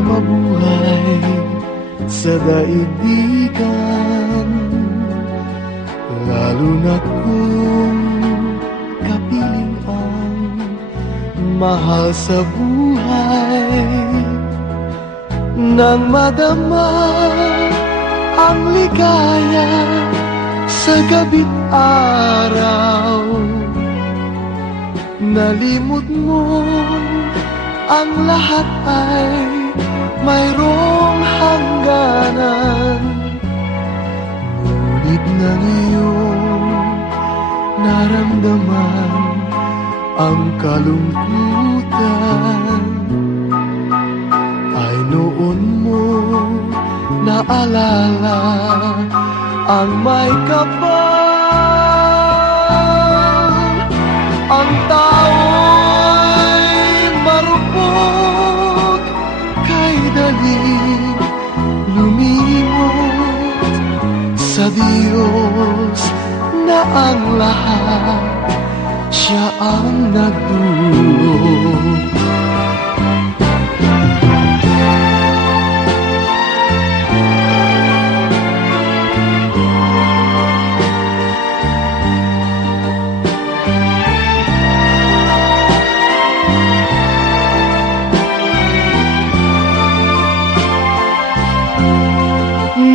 mabuhay sa daigdigan, lalo na kung kapiling ang mahal sa buhay. Nang madama ang ligaya sa gabi't araw, nalimot mo ang lahat ay mayroong hangganan. Ngunit nang iyong naramdaman ang kalungkutan, ay noon mo naalala ang may kapal. Ang tao'y marupok, kay dali lumimot sa Diyos na ang lahat, siya ang nagdulot.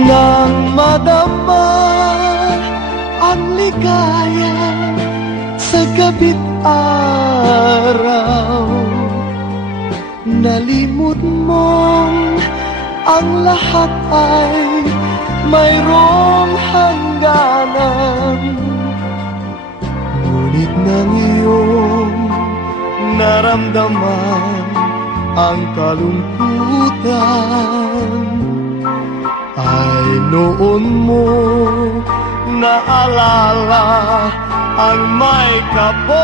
Nang madama ang ligaya sa gabi't araw, nalimot mong ang lahat ay mayroong hangganan. Ngunit nang iyong naramdaman ang kalungkutan, ay noon mo naalala ang may kapal.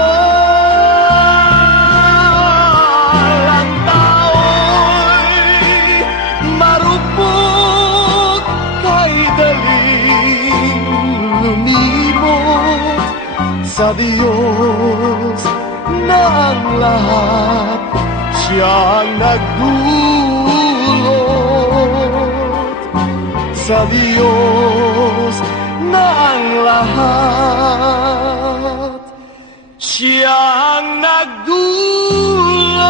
Ang tao'y marupok, kay daling lumimot sa Diyos na ang lahat, siya ang nagdulot. Sa Diyos na ang lahat, siya ang nagdulot.